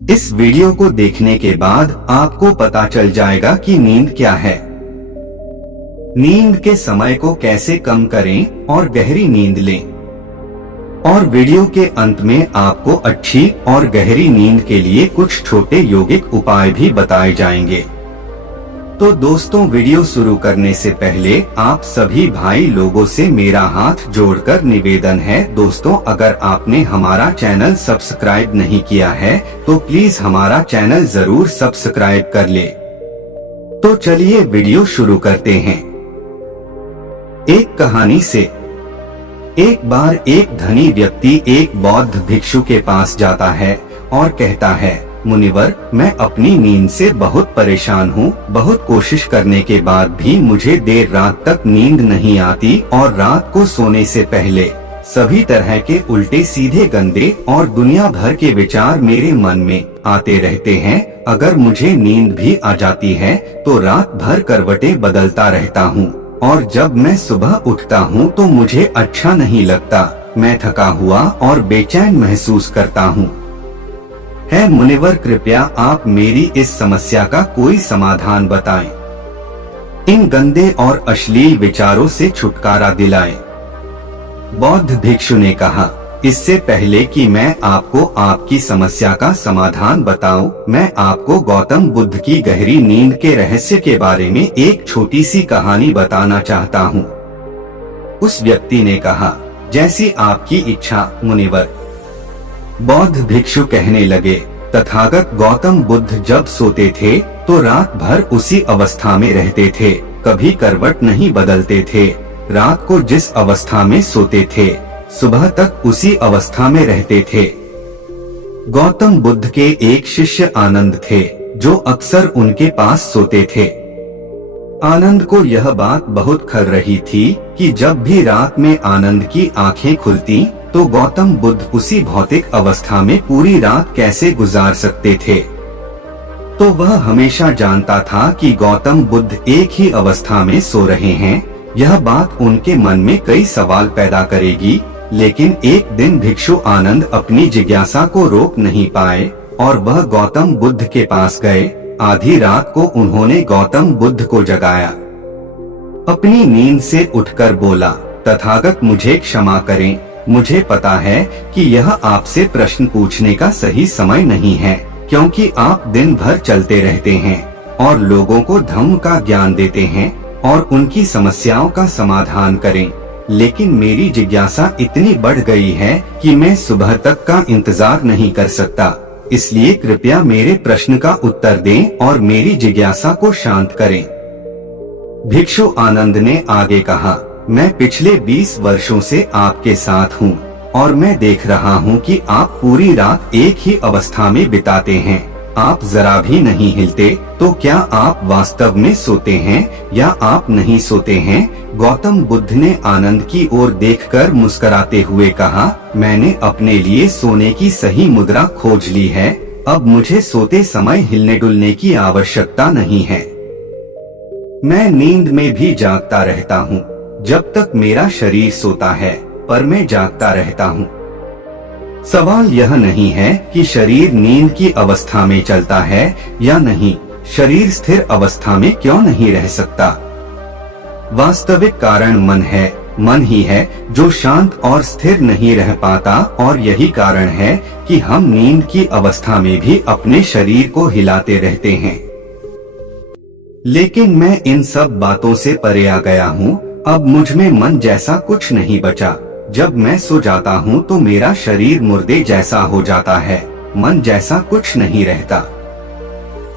इस वीडियो को देखने के बाद आपको पता चल जाएगा कि नींद क्या है, नींद के समय को कैसे कम करें और गहरी नींद लें। और वीडियो के अंत में आपको अच्छी और गहरी नींद के लिए कुछ छोटे योगिक उपाय भी बताए जाएंगे। तो दोस्तों, वीडियो शुरू करने से पहले आप सभी भाई लोगों से मेरा हाथ जोड़कर निवेदन है, दोस्तों अगर आपने हमारा चैनल सब्सक्राइब नहीं किया है तो प्लीज हमारा चैनल जरूर सब्सक्राइब कर ले। तो चलिए वीडियो शुरू करते हैं। एक कहानी से। एक बार एक धनी व्यक्ति एक बौद्ध भिक्षु के पास जाता है और कहता है, मुनिवर, मैं अपनी नींद से बहुत परेशान हूँ। बहुत कोशिश करने के बाद भी मुझे देर रात तक नींद नहीं आती और रात को सोने से पहले सभी तरह के उल्टे सीधे गंदे और दुनिया भर के विचार मेरे मन में आते रहते हैं। अगर मुझे नींद भी आ जाती है तो रात भर करवटें बदलता रहता हूँ और जब मैं सुबह उठता हूँ तो मुझे अच्छा नहीं लगता। मैं थका हुआ और बेचैन महसूस करता हूँ। है मुनिवर, कृपया आप मेरी इस समस्या का कोई समाधान बताएं। इन गंदे और अश्लील विचारों से छुटकारा दिलाएं। बौद्ध भिक्षु ने कहा, इससे पहले कि मैं आपको आपकी समस्या का समाधान बताऊं, मैं आपको गौतम बुद्ध की गहरी नींद के रहस्य के बारे में एक छोटी सी कहानी बताना चाहता हूं। उस व्यक्ति ने कहा, जैसी आपकी इच्छा मुनिवर। बौद्ध भिक्षु कहने लगे, तथागत गौतम बुद्ध जब सोते थे तो रात भर उसी अवस्था में रहते थे, कभी करवट नहीं बदलते थे। रात को जिस अवस्था में सोते थे सुबह तक उसी अवस्था में रहते थे। गौतम बुद्ध के एक शिष्य आनंद थे जो अक्सर उनके पास सोते थे। आनंद को यह बात बहुत खल रही थी कि जब भी रात में आनंद की आंखें खुलती तो गौतम बुद्ध उसी भौतिक अवस्था में पूरी रात कैसे गुजार सकते थे। तो वह हमेशा जानता था कि गौतम बुद्ध एक ही अवस्था में सो रहे हैं। यह बात उनके मन में कई सवाल पैदा करेगी, लेकिन एक दिन भिक्षु आनंद अपनी जिज्ञासा को रोक नहीं पाए और वह गौतम बुद्ध के पास गए। आधी रात को उन्होंने गौतम बुद्ध को जगाया। अपनी नींद से उठकर बोला, तथागत मुझे क्षमा करें, मुझे पता है कि यह आपसे प्रश्न पूछने का सही समय नहीं है, क्योंकि आप दिन भर चलते रहते हैं और लोगों को धम्म का ज्ञान देते हैं और उनकी समस्याओं का समाधान करें। लेकिन मेरी जिज्ञासा इतनी बढ़ गई है कि मैं सुबह तक का इंतजार नहीं कर सकता, इसलिए कृपया मेरे प्रश्न का उत्तर दें और मेरी जिज्ञासा को शांत करें। भिक्षु आनंद ने आगे कहा, मैं पिछले 20 वर्षों से आपके साथ हूँ और मैं देख रहा हूँ कि आप पूरी रात एक ही अवस्था में बिताते हैं। आप जरा भी नहीं हिलते, तो क्या आप वास्तव में सोते हैं या आप नहीं सोते हैं? गौतम बुद्ध ने आनंद की ओर देखकर मुस्कुराते हुए कहा, मैंने अपने लिए सोने की सही मुद्रा खोज ली है। अब मुझे सोते समय हिलने डुलने की आवश्यकता नहीं है। मैं नींद में भी जागता रहता हूँ जब तक मेरा शरीर सोता है, पर मैं जागता रहता हूँ। सवाल यह नहीं है कि शरीर नींद की अवस्था में चलता है या नहीं, शरीर स्थिर अवस्था में क्यों नहीं रह सकता। वास्तविक कारण मन है। मन ही है जो शांत और स्थिर नहीं रह पाता और यही कारण है कि हम नींद की अवस्था में भी अपने शरीर को हिलाते रहते हैं। लेकिन मैं इन सब बातों से परे आ गया हूँ। अब मुझ में मन जैसा कुछ नहीं बचा। जब मैं सो जाता हूँ तो मेरा शरीर मुर्दे जैसा हो जाता है, मन जैसा कुछ नहीं रहता।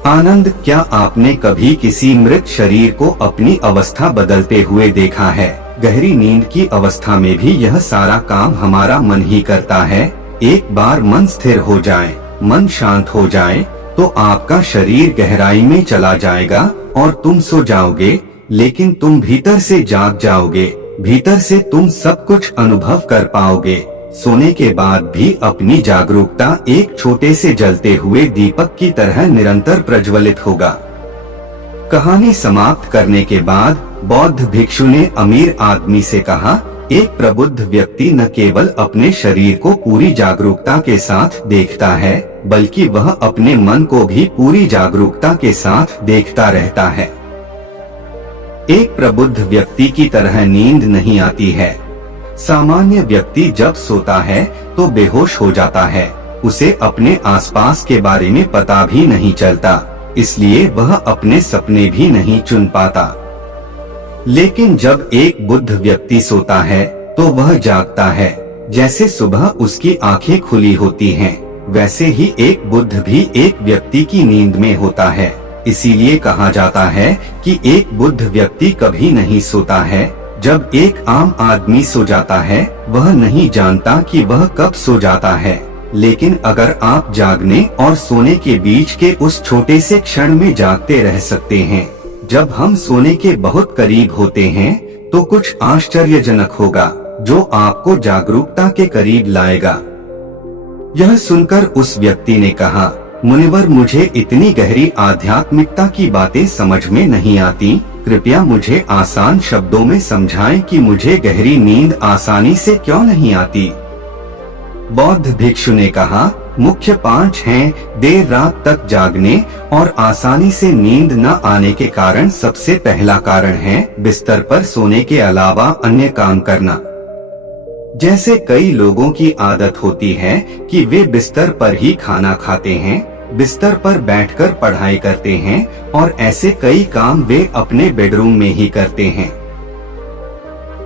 आनंद, क्या आपने कभी किसी मृत शरीर को अपनी अवस्था बदलते हुए देखा है? गहरी नींद की अवस्था में भी यह सारा काम हमारा मन ही करता है। एक बार मन स्थिर हो जाए, मन शांत हो जाए तो आपका शरीर गहराई में चला जाएगा और तुम सो जाओगे, लेकिन तुम भीतर से जाग जाओगे। भीतर से तुम सब कुछ अनुभव कर पाओगे। सोने के बाद भी अपनी जागरूकता एक छोटे से जलते हुए दीपक की तरह निरंतर प्रज्वलित होगा। कहानी समाप्त करने के बाद बौद्ध भिक्षु ने अमीर आदमी से कहा, एक प्रबुद्ध व्यक्ति न केवल अपने शरीर को पूरी जागरूकता के साथ देखता है, बल्कि वह अपने मन को भी पूरी जागरूकता के साथ देखता रहता है। एक प्रबुद्ध व्यक्ति की तरह नींद नहीं आती है। सामान्य व्यक्ति जब सोता है तो बेहोश हो जाता है, उसे अपने आसपास के बारे में पता भी नहीं चलता, इसलिए वह अपने सपने भी नहीं चुन पाता। लेकिन जब एक बुद्ध व्यक्ति सोता है तो वह जागता है। जैसे सुबह उसकी आंखें खुली होती हैं, वैसे ही एक बुद्ध भी एक व्यक्ति की नींद में होता है। इसीलिए कहा जाता है कि एक बुद्ध व्यक्ति कभी नहीं सोता है। जब एक आम आदमी सो जाता है, वह नहीं जानता कि वह कब सो जाता है। लेकिन अगर आप जागने और सोने के बीच के उस छोटे से क्षण में जागते रह सकते हैं, जब हम सोने के बहुत करीब होते हैं, तो कुछ आश्चर्यजनक होगा जो आपको जागरूकता के करीब लाएगा। यह सुनकर उस व्यक्ति ने कहा, मुनिवर, मुझे इतनी गहरी आध्यात्मिकता की बातें समझ में नहीं आती, कृपया मुझे आसान शब्दों में समझाएं कि मुझे गहरी नींद आसानी से क्यों नहीं आती। बौद्ध भिक्षु ने कहा, मुख्य 5 हैं। देर रात तक जागने और आसानी से नींद न आने के कारण सबसे पहला कारण है बिस्तर पर सोने के अलावा अन्य काम करना। जैसे कई लोगों की आदत होती है कि वे बिस्तर पर ही खाना खाते हैं, बिस्तर पर बैठकर पढ़ाई करते हैं और ऐसे कई काम वे अपने बेडरूम में ही करते हैं।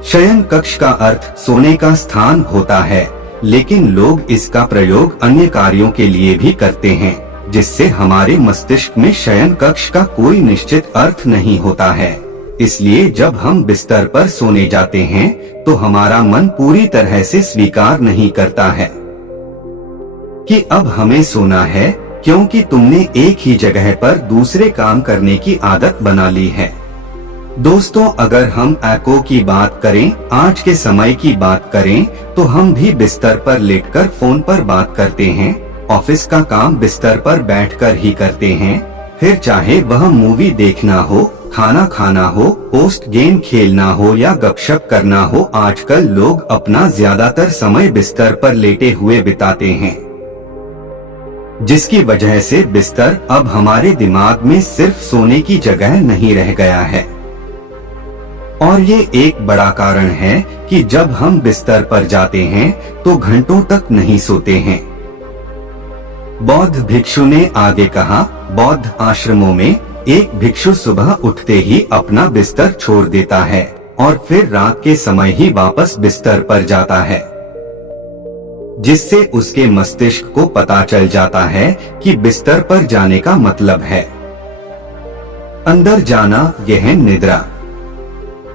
शयन कक्ष का अर्थ सोने का स्थान होता है, लेकिन लोग इसका प्रयोग अन्य कार्यों के लिए भी करते हैं, जिससे हमारे मस्तिष्क में शयन कक्ष का कोई निश्चित अर्थ नहीं होता है। इसलिए जब हम बिस्तर पर सोने जाते हैं तो हमारा मन पूरी तरह से स्वीकार नहीं करता है कि अब हमें सोना है, क्योंकि तुमने एक ही जगह पर दूसरे काम करने की आदत बना ली है। दोस्तों, अगर हम एको की बात करें, आज के समय की बात करें, तो हम भी बिस्तर पर लेटकर फोन पर बात करते हैं, ऑफिस का काम बिस्तर पर बैठकर ही करते हैं, फिर चाहे वह मूवी देखना हो, खाना खाना हो, पोस्ट गेम खेलना हो या गपशप करना हो, आजकल लोग अपना ज्यादातर समय बिस्तर पर लेटे हुए बिताते हैं, जिसकी वजह से बिस्तर अब हमारे दिमाग में सिर्फ सोने की जगह नहीं रह गया है। और ये एक बड़ा कारण है कि जब हम बिस्तर पर जाते हैं तो घंटों तक नहीं सोते हैं। बौद्ध भिक्षु ने आगे कहा, बौद्ध आश्रमों में एक भिक्षु सुबह उठते ही अपना बिस्तर छोड़ देता है और फिर रात के समय ही वापस बिस्तर पर जाता है, जिससे उसके मस्तिष्क को पता चल जाता है कि बिस्तर पर जाने का मतलब है अंदर जाना, गहन निद्रा।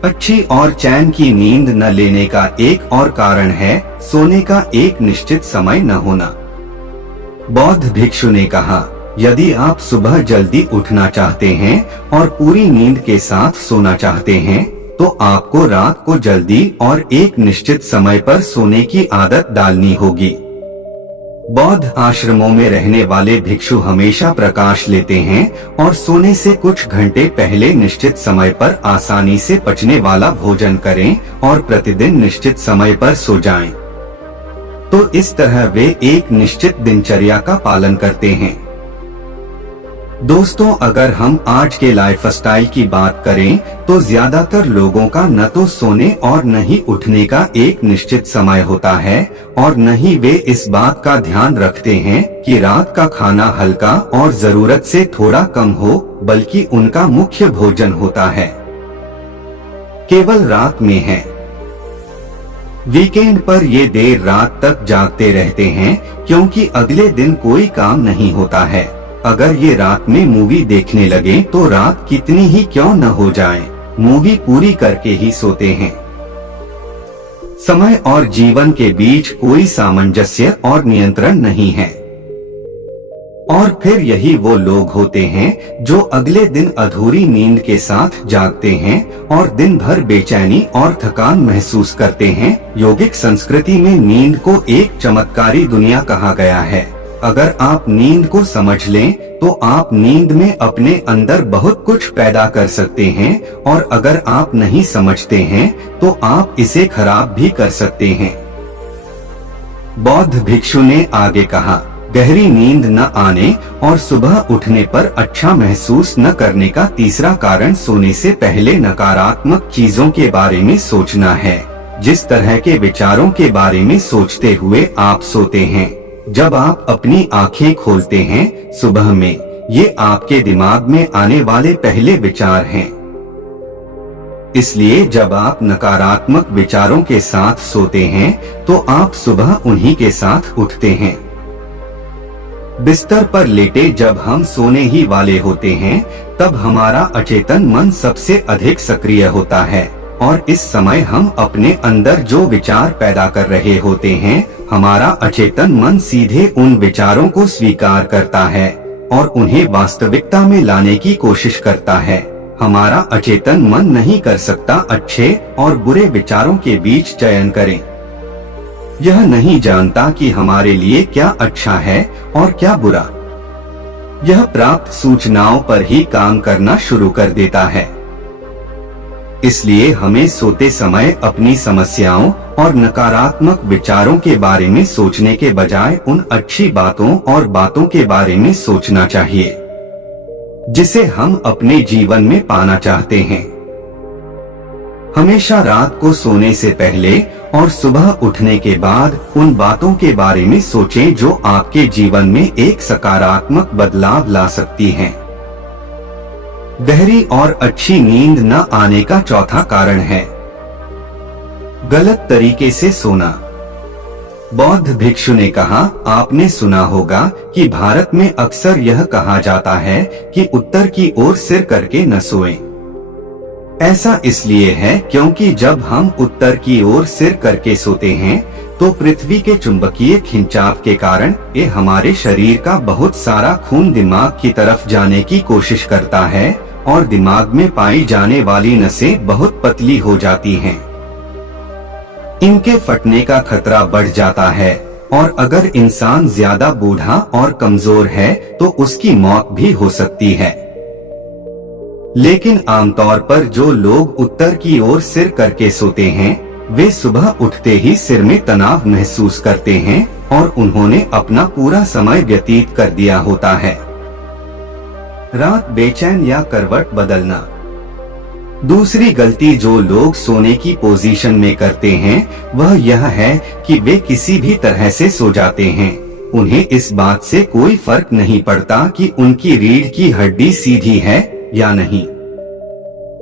अच्छी और चैन की नींद न लेने का एक और कारण है सोने का एक निश्चित समय न होना। बौद्ध भिक्षु ने कहा, यदि आप सुबह जल्दी उठना चाहते हैं और पूरी नींद के साथ सोना चाहते हैं, तो आपको रात को जल्दी और एक निश्चित समय पर सोने की आदत डालनी होगी। बौद्ध आश्रमों में रहने वाले भिक्षु हमेशा प्रकाश लेते हैं और सोने से कुछ घंटे पहले निश्चित समय पर आसानी से पचने वाला भोजन करें और प्रतिदिन निश्चित समय पर सो जाएं। तो इस तरह वे एक निश्चित दिनचर्या का पालन करते हैं। दोस्तों, अगर हम आज के लाइफस्टाइल की बात करें तो ज्यादातर लोगों का न तो सोने और न ही उठने का एक निश्चित समय होता है और न ही वे इस बात का ध्यान रखते हैं कि रात का खाना हल्का और जरूरत से थोड़ा कम हो, बल्कि उनका मुख्य भोजन होता है केवल रात में है। वीकेंड पर ये देर रात तक जागते रहते हैं क्योंकि अगले दिन कोई काम नहीं होता है। अगर ये रात में मूवी देखने लगे तो रात कितनी ही क्यों न हो जाए, मूवी पूरी करके ही सोते हैं। समय और जीवन के बीच कोई सामंजस्य और नियंत्रण नहीं है। और फिर यही वो लोग होते हैं जो अगले दिन अधूरी नींद के साथ जागते हैं और दिन भर बेचैनी और थकान महसूस करते हैं। योगिक संस्कृति में नींद को एक चमत्कारी दुनिया कहा गया है। अगर आप नींद को समझ लें तो आप नींद में अपने अंदर बहुत कुछ पैदा कर सकते हैं, और अगर आप नहीं समझते हैं तो आप इसे खराब भी कर सकते हैं। बौद्ध भिक्षु ने आगे कहा, गहरी नींद न आने और सुबह उठने पर अच्छा महसूस न करने का तीसरा कारण सोने से पहले नकारात्मक चीजों के बारे में सोचना है। जिस तरह के विचारों के बारे में सोचते हुए आप सोते हैं, जब आप अपनी आंखें खोलते हैं सुबह में, ये आपके दिमाग में आने वाले पहले विचार हैं। इसलिए जब आप नकारात्मक विचारों के साथ सोते हैं तो आप सुबह उन्हीं के साथ उठते हैं। बिस्तर पर लेटे जब हम सोने ही वाले होते हैं तब हमारा अचेतन मन सबसे अधिक सक्रिय होता है और इस समय हम अपने अंदर जो विचार पैदा कर रहे होते हैं, हमारा अचेतन मन सीधे उन विचारों को स्वीकार करता है और उन्हें वास्तविकता में लाने की कोशिश करता है। हमारा अचेतन मन नहीं कर सकता अच्छे और बुरे विचारों के बीच चयन करें। यह नहीं जानता कि हमारे लिए क्या अच्छा है और क्या बुरा। यह प्राप्त सूचनाओं पर ही काम करना शुरू कर देता है। इसलिए हमें सोते समय अपनी समस्याओं और नकारात्मक विचारों के बारे में सोचने के बजाय उन अच्छी बातों और बातों के बारे में सोचना चाहिए जिसे हम अपने जीवन में पाना चाहते हैं। हमेशा रात को सोने से पहले और सुबह उठने के बाद उन बातों के बारे में सोचें जो आपके जीवन में एक सकारात्मक बदलाव ला सकती हैं। गहरी और अच्छी नींद न आने का चौथा कारण है गलत तरीके से सोना। बौद्ध भिक्षु ने कहा, आपने सुना होगा कि भारत में अक्सर यह कहा जाता है कि उत्तर की ओर सिर करके न सोएं। ऐसा इसलिए है क्योंकि जब हम उत्तर की ओर सिर करके सोते हैं तो पृथ्वी के चुंबकीय खिंचाव के कारण ये हमारे शरीर का बहुत सारा खून दिमाग की तरफ जाने की कोशिश करता है और दिमाग में पाई जाने वाली नसें बहुत पतली हो जाती हैं। इनके फटने का खतरा बढ़ जाता है और अगर इंसान ज्यादा बूढ़ा और कमजोर है तो उसकी मौत भी हो सकती है। लेकिन आमतौर पर जो लोग उत्तर की ओर सिर करके सोते हैं वे सुबह उठते ही सिर में तनाव महसूस करते हैं और उन्होंने अपना पूरा समय व्यतीत कर दिया होता है। रात बेचैन या करवट बदलना। दूसरी गलती जो लोग सोने की पोजीशन में करते हैं वह यह है कि वे किसी भी तरह से सो जाते हैं। उन्हें इस बात से कोई फर्क नहीं पड़ता कि उनकी रीढ़ की हड्डी सीधी है या नहीं।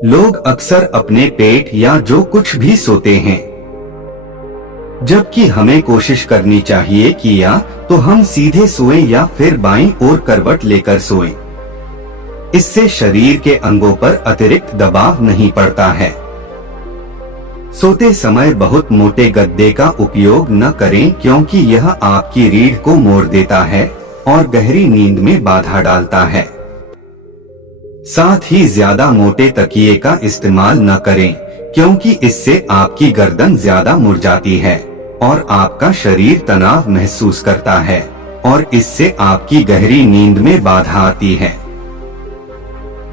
लोग अक्सर अपने पेट या जो कुछ भी सोते हैं, जबकि हमें कोशिश करनी चाहिए कि या तो हम सीधे सोएं या फिर बाईं ओर करवट लेकर सोएं। इससे शरीर के अंगों पर अतिरिक्त दबाव नहीं पड़ता है। सोते समय बहुत मोटे गद्दे का उपयोग न करें क्योंकि यह आपकी रीढ़ को मोड़ देता है और गहरी नींद में बाधा डालता है। साथ ही ज्यादा मोटे तकिए का इस्तेमाल न करें क्योंकि इससे आपकी गर्दन ज्यादा मुड़ जाती है और आपका शरीर तनाव महसूस करता है और इससे आपकी गहरी नींद में बाधा आती है।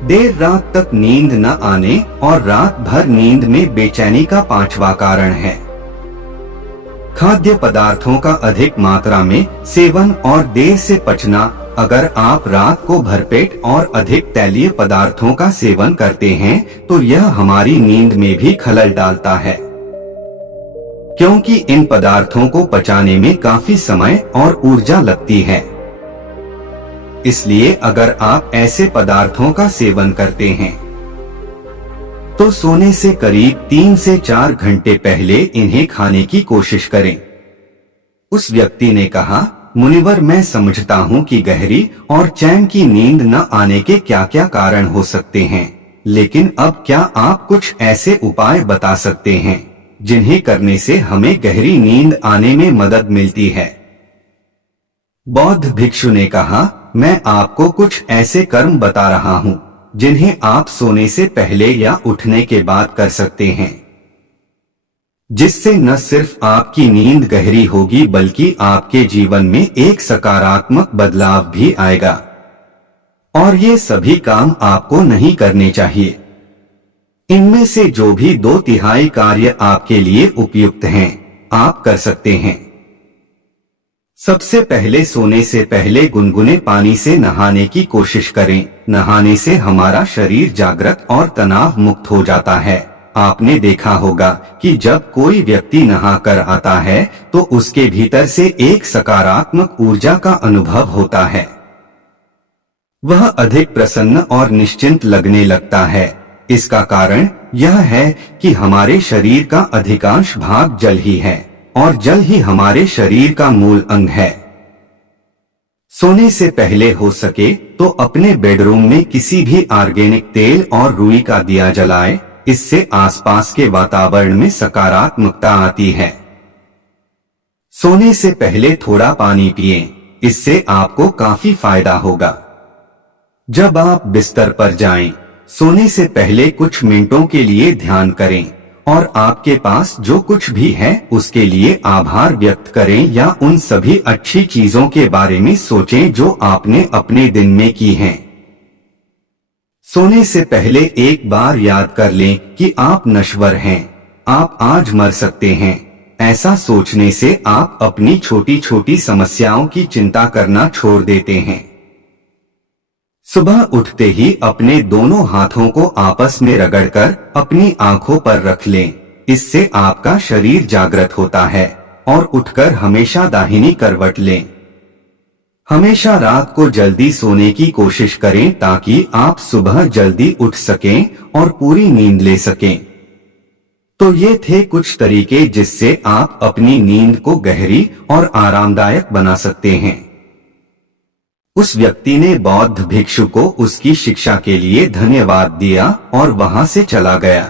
देर रात तक नींद न आने और रात भर नींद में बेचैनी का पांचवा कारण है खाद्य पदार्थों का अधिक मात्रा में सेवन और देर से पचना। अगर आप रात को भरपेट और अधिक तैलीय पदार्थों का सेवन करते हैं तो यह हमारी नींद में भी खलल डालता है क्योंकि इन पदार्थों को पचाने में काफी समय और ऊर्जा लगती है। इसलिए अगर आप ऐसे पदार्थों का सेवन करते हैं तो सोने से करीब 3 से 4 घंटे पहले इन्हें खाने की कोशिश करें। उस व्यक्ति ने कहा, मुनिवर, मैं समझता हूँ कि गहरी और चैन की नींद न आने के क्या क्या कारण हो सकते हैं, लेकिन अब क्या आप कुछ ऐसे उपाय बता सकते हैं जिन्हें करने से हमें गहरी नींद आने में मदद मिलती है? बौद्ध भिक्षु ने कहा, मैं आपको कुछ ऐसे कर्म बता रहा हूँ जिन्हें आप सोने से पहले या उठने के बाद कर सकते हैं, जिससे न सिर्फ आपकी नींद गहरी होगी बल्कि आपके जीवन में एक सकारात्मक बदलाव भी आएगा। और ये सभी काम आपको नहीं करने चाहिए। इनमें से जो भी 2/3 कार्य आपके लिए उपयुक्त हैं, आप कर सकते हैं। सबसे पहले सोने से पहले गुनगुने पानी से नहाने की कोशिश करें। नहाने से हमारा शरीर जागृत और तनाव मुक्त हो जाता है। आपने देखा होगा कि जब कोई व्यक्ति नहाकर आता है तो उसके भीतर से एक सकारात्मक ऊर्जा का अनुभव होता है। वह अधिक प्रसन्न और निश्चिंत लगने लगता है। इसका कारण यह है कि हमारे शरीर का अधिकांश भाग जल ही है और जल ही हमारे शरीर का मूल अंग है। सोने से पहले हो सके तो अपने बेडरूम में किसी भी ऑर्गेनिक तेल और रुई का दिया जलाएं। इससे आसपास के वातावरण में सकारात्मकता आती है। सोने से पहले थोड़ा पानी पिएं, इससे आपको काफी फायदा होगा। जब आप बिस्तर पर जाएं, सोने से पहले कुछ मिनटों के लिए ध्यान करें और आपके पास जो कुछ भी है उसके लिए आभार व्यक्त करें या उन सभी अच्छी चीजों के बारे में सोचें जो आपने अपने दिन में की हैं। सोने से पहले एक बार याद कर लें कि आप नश्वर हैं, आप आज मर सकते हैं। ऐसा सोचने से आप अपनी छोटी छोटी समस्याओं की चिंता करना छोड़ देते हैं। सुबह उठते ही अपने दोनों हाथों को आपस में रगड़कर अपनी आंखों पर रख लें। इससे आपका शरीर जागृत होता है और उठकर हमेशा दाहिनी करवट लें। हमेशा रात को जल्दी सोने की कोशिश करें ताकि आप सुबह जल्दी उठ सकें और पूरी नींद ले सकें। तो ये थे कुछ तरीके जिससे आप अपनी नींद को गहरी और आरामदायक बना सकते हैं। उस व्यक्ति ने बौद्ध भिक्षु को उसकी शिक्षा के लिए धन्यवाद दिया और वहां से चला गया।